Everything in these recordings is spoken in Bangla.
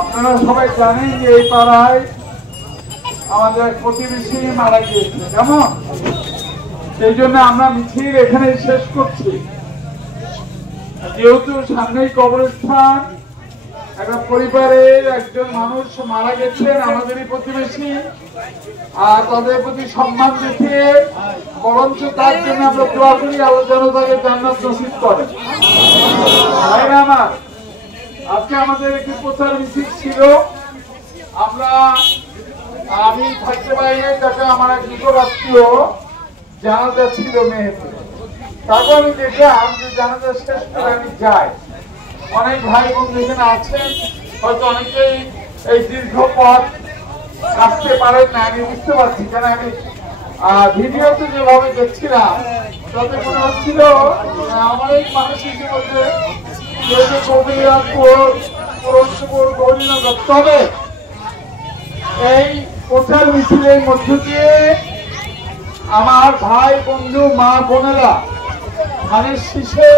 আপনারা সবাই জানেন যে এই পাড়ায় আমাদের প্রতিবেশী মারা গিয়েছে, কেমন? সেই জন্য আমরা মিছিল এখানে শেষ করছি। যেহেতু সামনেই কবরস্থান, একটা পরিবারের একজন মানুষ মারা গেছেন, আমাদেরই প্রতিবেশী, আর তাদের প্রতি সম্মান দেখিয়ে বরঞ্চ তার জন্য আমরা দোয়া করি আল্লাহ যেন তাকে জান্নাত নসিব করে। ভাইরা আমার, আজকে আমাদের একটি প্রচার মিছিল ছিল। আমি থাকতে পারিনি, তাকে আমার এক নিকট আত্মীয় জানাজা ছিল মেহেরপুরে। তারপর আমি দেখলাম যে জানাজা শেষ করে আমি যাই। অনেক ভাই বন্ধু এখানে আছেন, হয়তো অনেকেই এই দীর্ঘ পথ আসতে পারেন না, আমি বুঝতে পারছি। কেন আমি ভিডিওতে যেভাবে দেখছিলাম তাতে মনে হচ্ছিল আমার এই মানসিক মধ্যে তবে এই প্রচার মিছিলের মধ্য দিয়ে আমার ভাই বন্ধু মা বোনেরা ধানের শীষে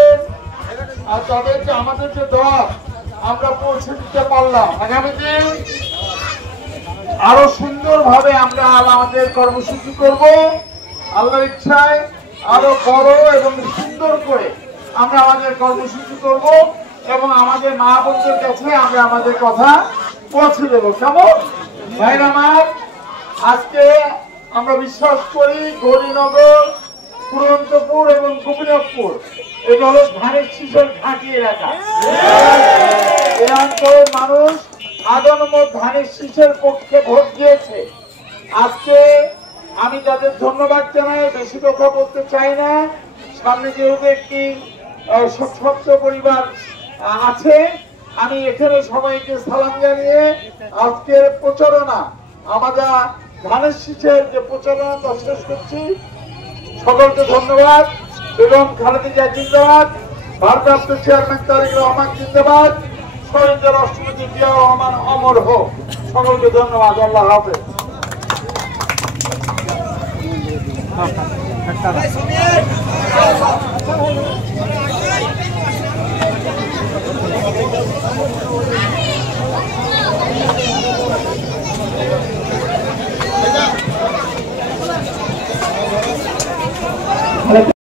আর তাদেরকে আমাদের যে দোয়া আমরা পৌঁছে দিতে পারলাম। আগামী দিন আরো সুন্দর ভাবে আমরা আমাদের কর্মসূচি করব। আল্লাহর ইচ্ছায় আরো বড় এবং সুন্দর করে আমরা আমাদের কর্মসূচি করব এবং আমাদের মা বোনদের কাছে আমরা আমাদের কথা পৌঁছে দেবো। কেমন ভাইরা আমার, আজকে আমরা বিশ্বাস করি গৌরীনগর, পুরন্তপুর এবং গোপীনাথপুর এগুলো হলো ধানের শীষের ঘাঁটি এলাকা। এই অঞ্চলের মানুষ আগামী ধানের শীষের পক্ষে ভোট দিয়েছে। আজকে আমি তাদের ধন্যবাদ জানাই, বেশি কথা বলতে চাই না। সামনে যেহেতু একটি শোকসপ্ত পরিবার আছে, আমি এখানে সবাইকে সালাম জানিয়ে আজকের প্রচারণা, আমাদের ধানের শীষের যে প্রচারণা শেষ করছি। সকলকে ধন্যবাদ। বেগম খালেদা জিয়া জিন্দাবাদ, ভারপ্রাপ্ত চেয়ারম্যান তারেক রহমান জিন্দাবাদ, শহীদ রাষ্ট্রপতি জিয়া রহমান অমর হোক। সকলকে ধন্যবাদ। আল্লাহ হাফেজ।